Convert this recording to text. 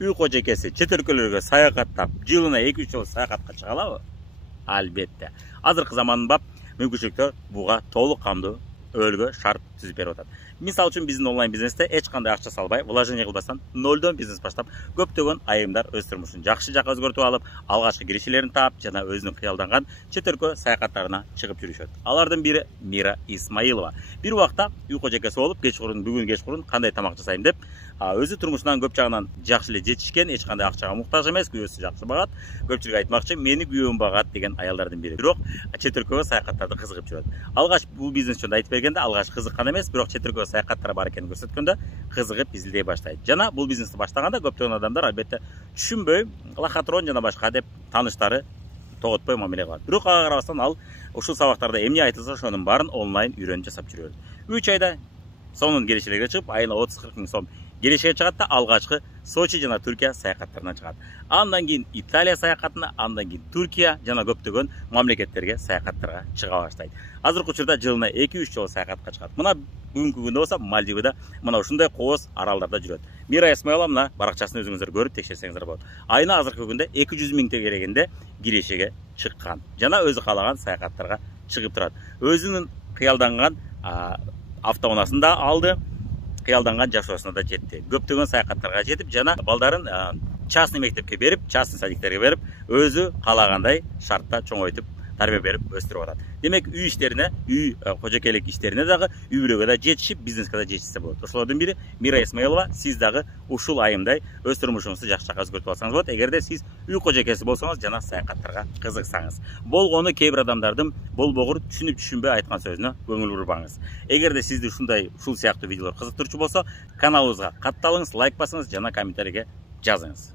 үй кожекеси чет өлкөлөргө саякаттап, жылына 2-3 жолу саякатка чыга алабы? Албетте. Азыркы заманбап мүмкүнчүлүктөр буга толук камдуу өлгө шарт түзүп берип атат. Мисалы үчүн биздин онлайн бизнесте эч кандай акча салбай, вложение кылбастан нолдон бизнес баштап, көптөгөн айымдар өз турмушун жакшы жакка өзгөртүп алып, алгачкы киришелерин таап, жана өзүнүн кыялданган чет өлкө саякаттарына чыгып жүрүшөт. Алардын бири Мира Исмаилова. Бир убакта үй кожекеси болуп, бүгүн кечкурун кандай тамак жасайм деп, өзү турмушунан көп жагынан жакшы эле жетишкен, эч кандай акчага муктаж эмес, күйөөсү жакшы багат. Көпчүлүк айтмакчы, мени күйөөм багат деген аялдардын бири. Бирок чет өлкөгө саякаттарды кызыгып жүрөт. Алгач бул бизнес жөнүндө айтып бергенде, алгач кызыккан эмес, бирок чет өлкөгө саякаттар бар экенин көрсөткөндө кызыгып изилдей баштайт. Жана бул бизнести баштаганда көптөгөн адамдар албетте түшүнбөй, лохотрон жана башка деп тааныштары тоготпой мамиле кылат. Бирок ага карабастан ал ушул сабактарда эмне айтылса ошонун баарын онлайн үйрөнүп жасап жүрөт. 3 айда сонун киришелерге чыгып, айына 30-40 миң сом киришеге чыгат да алгачкы Сочи жана Түркия саякаттарына чыгат. Андан кийин Италия саякатына, андан кийин Түркия жана көптөгөн мамлекеттерге саякаттарга чыга баштайт. Азыркы учурда жылына 2-3 жолу саякатка чыгат. Мына бүгүнкү күндө болсо Мальдивада мына ушундай кооз аралдарда жүрөт. Мира Исмаилова мына баракчасын өзүңүздөр көрүп текшерсеңиздер болот. Айына азыркы күндө 200 миң тегерегинде киришеге чыккан. Жана өзү каалаган саякаттарга чыгып турат. Өзүнүн кыялданган автоунаасын да алды. Кыялданган жашоосуна да жетти. Көптөгөн саякаттарга жетип, жана балдарын частный мектепке берип, частный садиктерге берип, өзү каалагандай шартта чоңойтуп, тарбия берип өстүрүп атат. Демек, үй иштерине, үй кожокейлик иштерине дагы, үй бүлөгө да жетишип, бизнеске да жетишсе болот. Ошолордун бири Мира Исмаилова. Сиз дагы ушул айымдай өз турмушуңузду жакшы жакка өзгөртүп алсаңыз болот. Эгерде сиз үй кожокеси болсоңуз жана саякаттарга кызыксаңыз. Болгону кээ бир адамдардын болбогур түшүнүп-түшүнбөй айткан сөзүнө көңүл бурбаңыз. Эгерде сизди ушул сыяктуу видеолор кызыктырчу болсо, каналыбызга катталыңыз, лайк басыңыз жана комментарийге жазыңыз.